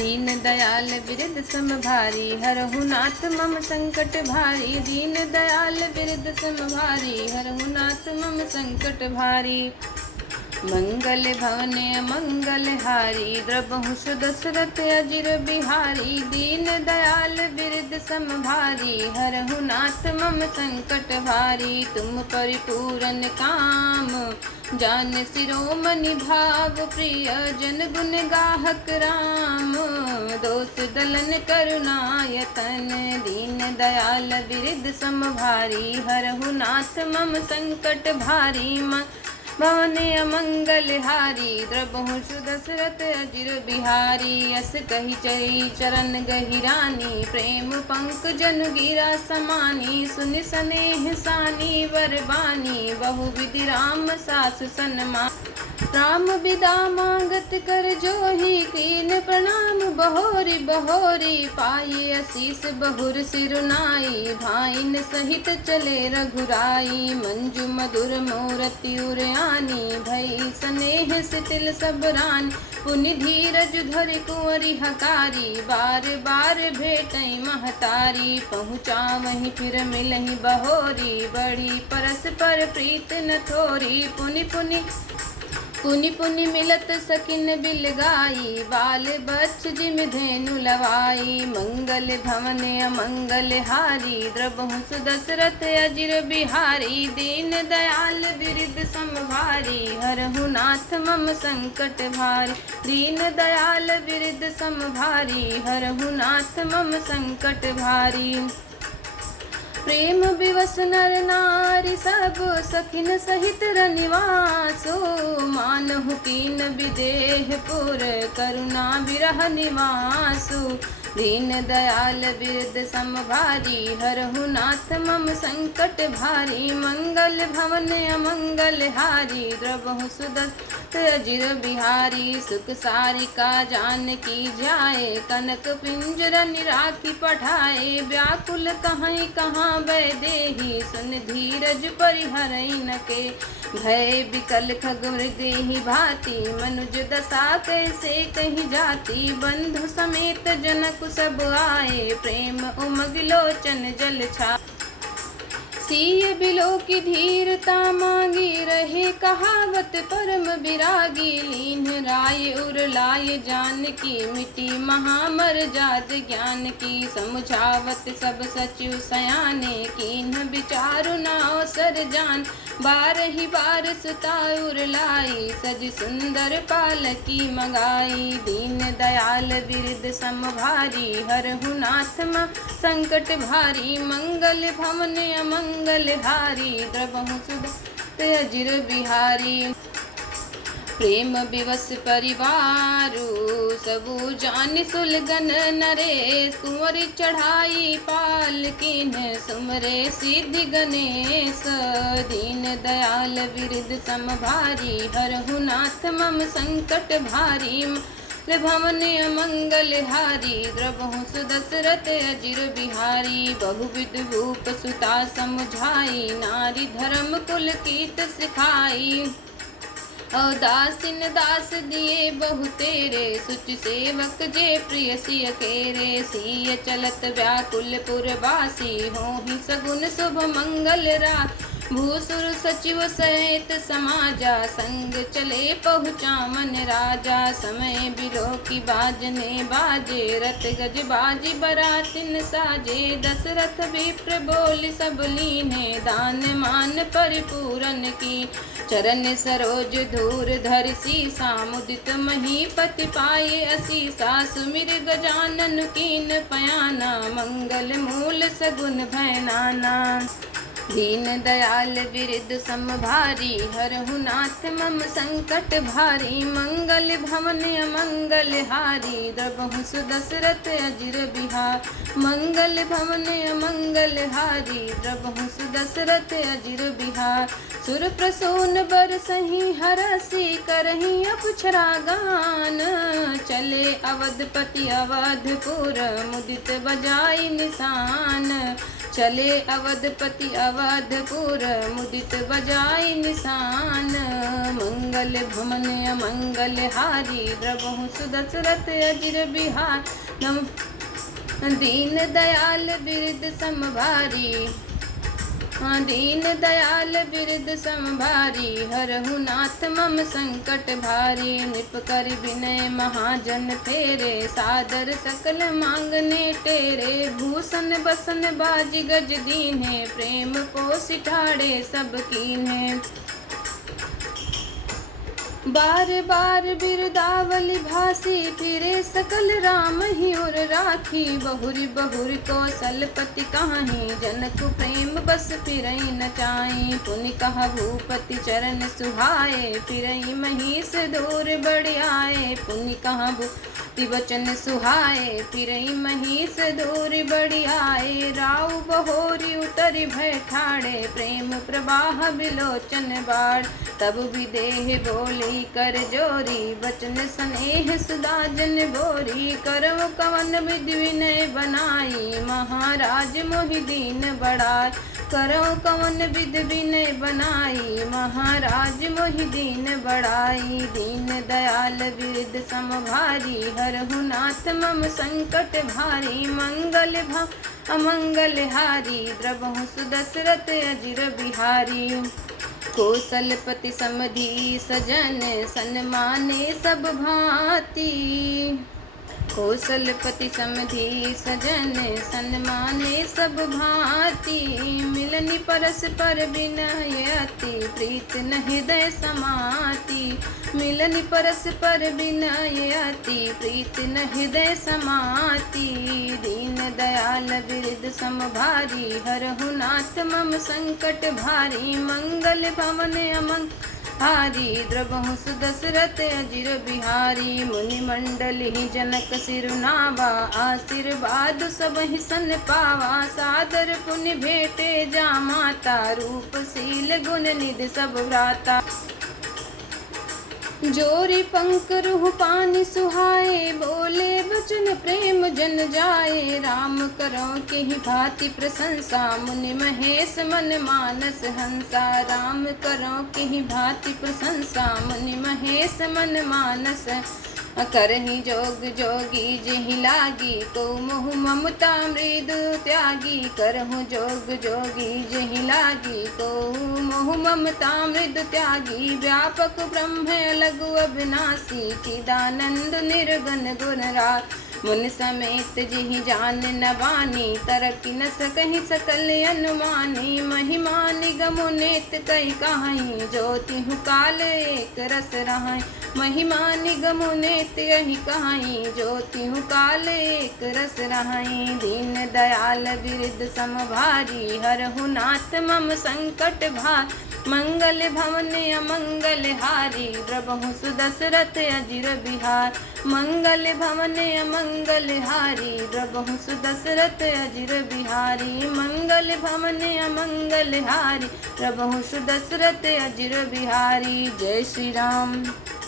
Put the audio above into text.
दीन दयाल विरद सम भारी, हरहु नाथ मम संकट भारी। दीन दयाल विरद सम भारी, हरहु नाथ मम संकट भारी। मंगल भवन अमंगल हारी, द्रबहु सुदशरथ अजिर बिहारी। दीन दयाल विरद सम भारी, हरहु नाथ मम संकट भारी। तुम परिपूरन काम जान शिरोमणि भाव, प्रिय जन गुण गाहक राम। दोष दलन करुणायतन, दीन दयाल विरद सम भारी। हरहु नाथ मम संकट भारी। भवन अमंगल हारी, द्रबहु सुदशरथ अजिर बिहारी। अस कही चरी चरण गहिरानी, प्रेम पंक जन गिरा समानी। सुन स्नेह सानी बरबानी, बहु विधि राम सासु सन्मान। राम बिदा मांगत कर जोही, कीन प्रणाम बहोरी बहोरी। पाई आशीष बहुर सिरुनाई, भाइन सहित चले रघुराई। मंजु मधुर मूरति उरयानी, भई स्नेह सितिल सबरान। पुनि धीरज धरि कुंवरि हकारी, बार बार भेटई महतारी। पहुँचा वहीं फिर मिलहि बहोरी, बड़ी परस्पर प्रीत न थोरी। पुनि पुनि मिलत सकिन बिलगाई, बाल बच्छ जिम धेनु लवाई। मंगल भवन अमंगल हारी, द्रबहु सुदशरथ अजिर बिहारी। दीन दयाल विरद सम भारी, हरहु नाथ मम संकट भारी। दीन दयाल विरद सम भारी, हरहु नाथ मम संकट भारी। प्रेम विवश नर नारी, सब सखिन सहित रनिवासो। मानहु कीन विदेह पुर, करुणा बिरह निवासु। दीन दयाल विरद सम भारी, हरहु नाथ मम संकट भारी। मंगल भवन अमंगल हारी, द्रबहु सुदशरथ अजिर बिहारी। सुख सारिका जानकी जाए, कनक पिंजरन राखी पठाए। व्याकुल कहीं कहाँ वैदेही, सुन धीरज परिहरई न के। भय विकल खग मृदेहि भांति, मनुज दशा कैसे कही जाती। बंधु समेत जनक सब आए, प्रेम उमग लोचन जल छा। सीय बिलो की धीरता मांगी, रहे कहावत परम विरागी। लीन राय उर लाय जानकी, मिटी महामर जात ज्ञान की। समुझावत सब सचिव सयाने, कीन विचारु नाव सर जान। बारहि बार सुता उर लाई, सज सुंदर पालकी मंगाई। दीन दयाल विरद सम भारी, हरहु नाथ मम संकट भारी। मंगल भवन अमंगल हारी, द्रबहु सुदशरथ अजिर बिहारी। प्रेम विवश परिवारु, सबु जानि सुलगन नरेश। कुंवरि चढ़ाई पालकिन, सुमरे सिद्धि गणेश। दीन दयाल विरद सम भारी, हरहु नाथ मम संकट भारी। भवन अमंगल हारी, द्रबहु सुदशरथ अजिर बिहारी। बहुविध भूप सुता समुझाई, नारी धर्म कुल कीत सिखाई। दासिन दास दिए बहु तेरे, सुच सेवक जे प्रिय सिय केरे। सिय चलत व्याकुल पुरवासी, होहि सगुन शुभ मंगल रा। भूसुर सचिव सहित समाजा, संग चले पहुँचा मन राजा। समय बिलो की बाजने बाजे, रथ गज बाजी बरातिन साजे। दशरथ विप्र बोल सब लीने, दान मान परिपूरन की। चरण सरोज धूर धर सीसा, मुदित महीपति पाए असीसा। सुमिर गजानन कीन पयाना, मंगल मूल सगुन भय नाना। दीन दयाल विरद सम भारी, हरहु नाथ मम संकट भारी। मंगल भवन अमंगल हारी, द्रबहु सुदशरथ अजिर बिहार। मंगल भवन अमंगल हारी, द्रबहु सुदशरथ अजिर बिहार। सुर प्रसून बरसहि हरषि, करहि अपुछरा गान। चले अवधपति अवधपुर, मुदित बजाई निशान। चले अवधपति अवधपुर मुदित बजाय निशान। मंगल भवन अमंगल हारी द्रवहु सुदशरथ अजिर बिहार। दीन दयाल बिरद समभारी दीन दयाल बिरद समभारी हरहु नाथ मम संकट भारी। नृप कर विनय महाजन फेरे सादर सकल मांगने टेरे। भूषण बसन बाजी गज दीन्हे प्रेम पोषि ठाड़े सब कीन्हे। बार बार बिरदावली भासी फिरे सकल राम ही और राखी। बहुरी बहुरी कौशलपति कहाही जनक प्रेम बस फिरई न चाही। पुनि कहा भूपति चरण सुहाए फिरई महिष दूर बढ़ आए। पुनि कहा भूपति वचन सुहाए फिरई महिष दूर बढ़ आए। राव बहोरी उतरि भय ठाड़े प्रेम प्रवाह बिलोचन बाढ़। तब विदेह बोली कर जोरी बचन स्नेह सुदाजन बोरी। करव कवन विधि विनय बनाई महाराज मोहि दीन बड़ाई। करव कवन विधि विनय बनाई महाराज मोहि दीन बड़ाई। दीन दयाल बिरद समभारी हरहु नाथ मम संकट भारी। मंगल अमंगल हारी द्रवहु सुदशरथ अजिर बिहारी। कौशलपति समधी सजन सन्माने सब भांति। कौशलपति समधी सजन सन्माने सब भांति। मिलनि परस्पर विनय अति प्रीत न हृदय समाति। मिलनि परस्पर विनय अति प्रीत न हृदय समाति। दीन दयाल बिरद समभारी हरहु नाथ मम संकट भारी। मंगल भवन अमंगल हारी द्रवहु सुदशरथ अजिर बिहारी। मुनि मंडल ही जनक सिरुनावा आशीर्वाद सबहि सन पावा। सादर पुनि भेटे जा माता रूप शील गुण निधि सब भ्राता। जोरी पंख रुह पानी सुहाए बोले बचन प्रेम जन जाए। राम करो के ही भांति प्रशंसा मुनि महेश मन मानस हंसा। राम करो के ही भांति प्रशंसा मुनि महेश मन मानस। करहि जोग जोगी जेहि लागी को मोह ममता मृदु त्यागी। करहु जोग जोगी जेहि लागी को मोह ममता मृदु त्यागी। व्यापक ब्रह्म लघु अविनाशी चिदानंद निर्गुण गुणराग। मुन समेत जिहि जान न बानी तरकी न सकहि सकल अनुमानी। महिमा निगम नेत कई कहाई ज्योति हु काल एक रस रहाई। महिमा निगम नेत यही कहाई ज्योति हु काल एक रस रहाई। दीन दयाल बिरद समभारी हरहु नाथ मम संकट भार। मंगल भवन अमंगल हारी द्रवहु सुदशरथ अजिर बिहार। मंगल भवन अमंगल हारी द्रवहु सुदशरथ अजिर बिहारी। मंगल भवन अमंगल हारी द्रवहु सुदशरथ अजिर बिहारी। जय श्री राम।